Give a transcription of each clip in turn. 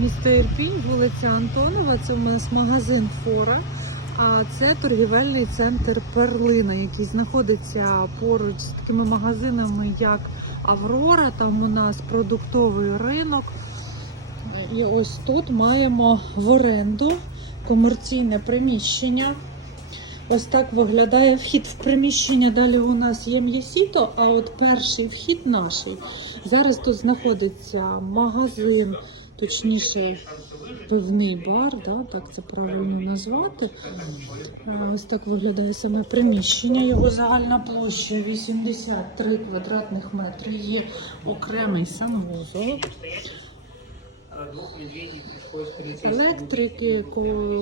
Місто Ірпінь, вулиця Антонова. Це у нас магазин Фора. А це торгівельний центр Перлина, який знаходиться поруч з такими магазинами, як Аврора. Там у нас продуктовий ринок. І ось тут маємо в оренду комерційне приміщення. Ось так виглядає вхід в приміщення. Далі у нас є м'ясіто, а от перший вхід наш. Зараз тут знаходиться магазин, точніше, пивний бар, да, так це правильно назвати. Ось так виглядає саме приміщення. Його загальна площа 83 квадратних метри. Є окремий санвузол. Електрики,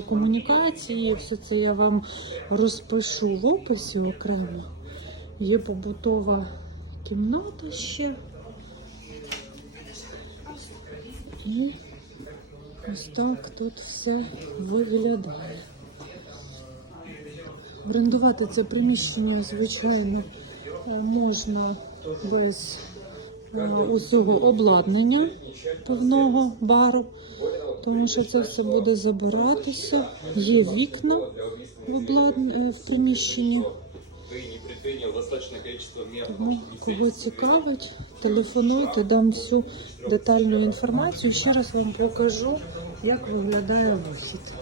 комунікації, все це я вам розпишу в описі окремо. Є побутова кімната ще. І ось так тут все виглядає. Орендувати це приміщення, звичайно, е, можна без усього обладнання пивного бару, тому що це все буде забиратися. Є вікна в, обладн... е, в приміщенні. Тому кого цікавить, телефонуйте, дам всю детальну інформацію. Ще раз вам покажу, як виглядає вихід.